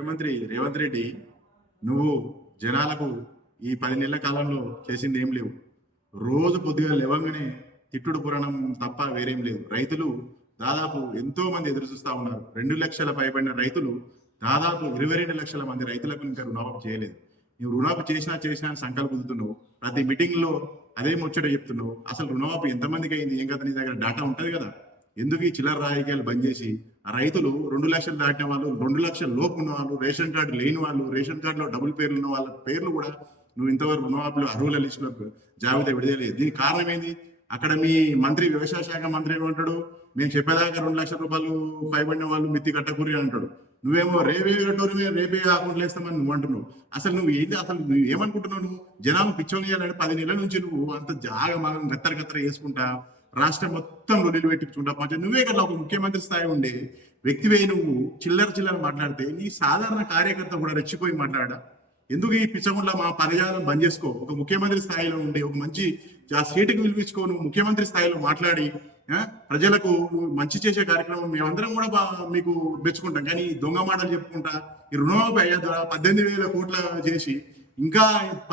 ముఖ్యమంత్రి రేవంత్ రెడ్డి, నువ్వు జనాలకు ఈ 10 నెలల కాలంలో చేసింది ఏం లేవు. రోజు పొద్దుగా లేవంగానే తిట్టుడు పురాణం తప్ప వేరేం లేదు. రైతులు దాదాపు ఎంతో మంది ఎదురు చూస్తా ఉన్నారు. 2 లక్షల పైబడిన రైతులు, దాదాపు 22 లక్షల మంది రైతులకు ఇంకా రుణమాఫీ చేయలేదు. నువ్వు రుణమాఫీ చేసినా అని సంకల్పిస్తున్నావు. ప్రతి మీటింగ్ లో అదే ముచ్చట చెప్తున్నావు. అసలు రుణమాఫీ ఎంతమందికి అయింది, ఏం కదా, నీ దగ్గర డేటా ఉంటది కదా. ఎందుకు ఈ చిల్లర రాజకీయాలు బంద్ చేసి ఆ రైతులు 2 లక్షలు దాటిన వాళ్ళు, 2 లక్షల లోపు ఉన్న వాళ్ళు, రేషన్ కార్డు లేని వాళ్ళు, రేషన్ కార్డులో డబుల్ పేర్లు ఉన్న వాళ్ళ పేర్లు కూడా నువ్వు ఇంతవరకు రుణమాఫీలో అర్హుల లిస్టులో జాబితా విడుదలేదు. దీనికి కారణం ఏంది? అక్కడ మీ మంత్రి, వ్యవసాయ శాఖ మంత్రి ఏమంటాడు, మేము చెప్పేదాకా 2 లక్షల రూపాయలు పైబడిన వాళ్ళు మిత్తి కట్టకూరి అంటాడు. నువ్వేమో రేపే కట్టోరు, రేపే అకౌంట్లు వేస్తామని నువ్వు అంటున్నావు. అసలు నువ్వు ఏంటి, అసలు నువ్వు ఏమనుకుంటున్నావు? నువ్వు జనాలు పిచ్చోని చేయాలని 10 నెలల నుంచి నువ్వు అంత జాగ మాగం గత్తర వేసుకుంటా రాష్ట్రం మొత్తం రొల్లీలు పెట్టించుకుంటా పంచాయతీ నువ్వే కదా ఒక ముఖ్యమంత్రి స్థాయి ఉండే వ్యక్తివే. నువ్వు చిల్లర మాట్లాడితే నీ సాధారణ కార్యకర్త కూడా రెచ్చిపోయి మాట్లాడా. ఎందుకు ఈ పిచ్చగుండ్ల మా పదజాలం బంద్ చేసుకో. ఒక ముఖ్యమంత్రి స్థాయిలో ఉండి ఒక మంచి ఆ సీటుకు పిలిపించుకో. నువ్వు ముఖ్యమంత్రి స్థాయిలో మాట్లాడి ప్రజలకు మంచి చేసే కార్యక్రమం మేమందరం కూడా మీకు మెచ్చుకుంటాం. కానీ దొంగ మాటలు చెప్పుకుంటా ఈ రుణమాఫీ అయ్యేదా 18,000 కోట్ల చేసి ఇంకా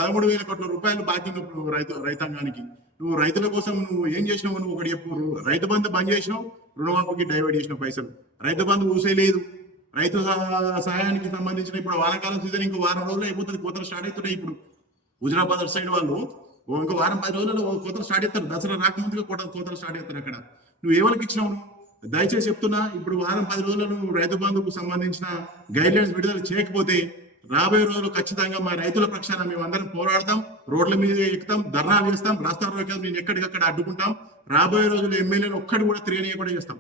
13,000 కోట్ల రూపాయలు బాకీ రైతాంగానికి. నువ్వు రైతుల కోసం నువ్వు ఏం చేసినావు? నువ్వు ఒకటి చెప్పు. రైతు బంధు బంద్ చేసినావు, రుణమాఫీకి డైవర్ట్ చేసిన పైసలు. రైతు బంధు ఊసేలేదు. రైతు సహాయానికి సంబంధించిన ఇప్పుడు వానాకాలం సీజన్ ఇంకో వారం రోజులు అయిపోతుంది, కోతలు స్టార్ట్ అవుతున్నాయి. ఇప్పుడు హుజరాబాద్ సైడ్ వాళ్ళు ఇంకో వారం 10 రోజుల్లో కోతలు స్టార్ట్ చేస్తారు. దసరా రాకముందుగా కోతలు స్టార్ట్ చేస్తారు. అక్కడ నువ్వు ఎవరికి ఇచ్చినావు? దయచేసి చెప్తున్నా, ఇప్పుడు వారం 10 రోజుల్లో నువ్వు రైతు బంధుకు సంబంధించిన గైడ్ లైన్స్ విడుదల చేయకపోతే రాబోయే రోజులు ఖచ్చితంగా మా రైతుల పక్షాన మేము అందరం పోరాడతాం, రోడ్ల మీద ఎక్కుతాం, ధర్నాలు చేస్తాం, రాస్తారోకేస్తాం, నేను ఎక్కడికక్కడ అడ్డుకుంటాం. రాబోయే రోజులు ఎమ్మెల్యేలు ఒక్కడు కూడా తిరగనీయకుండా చేస్తాం.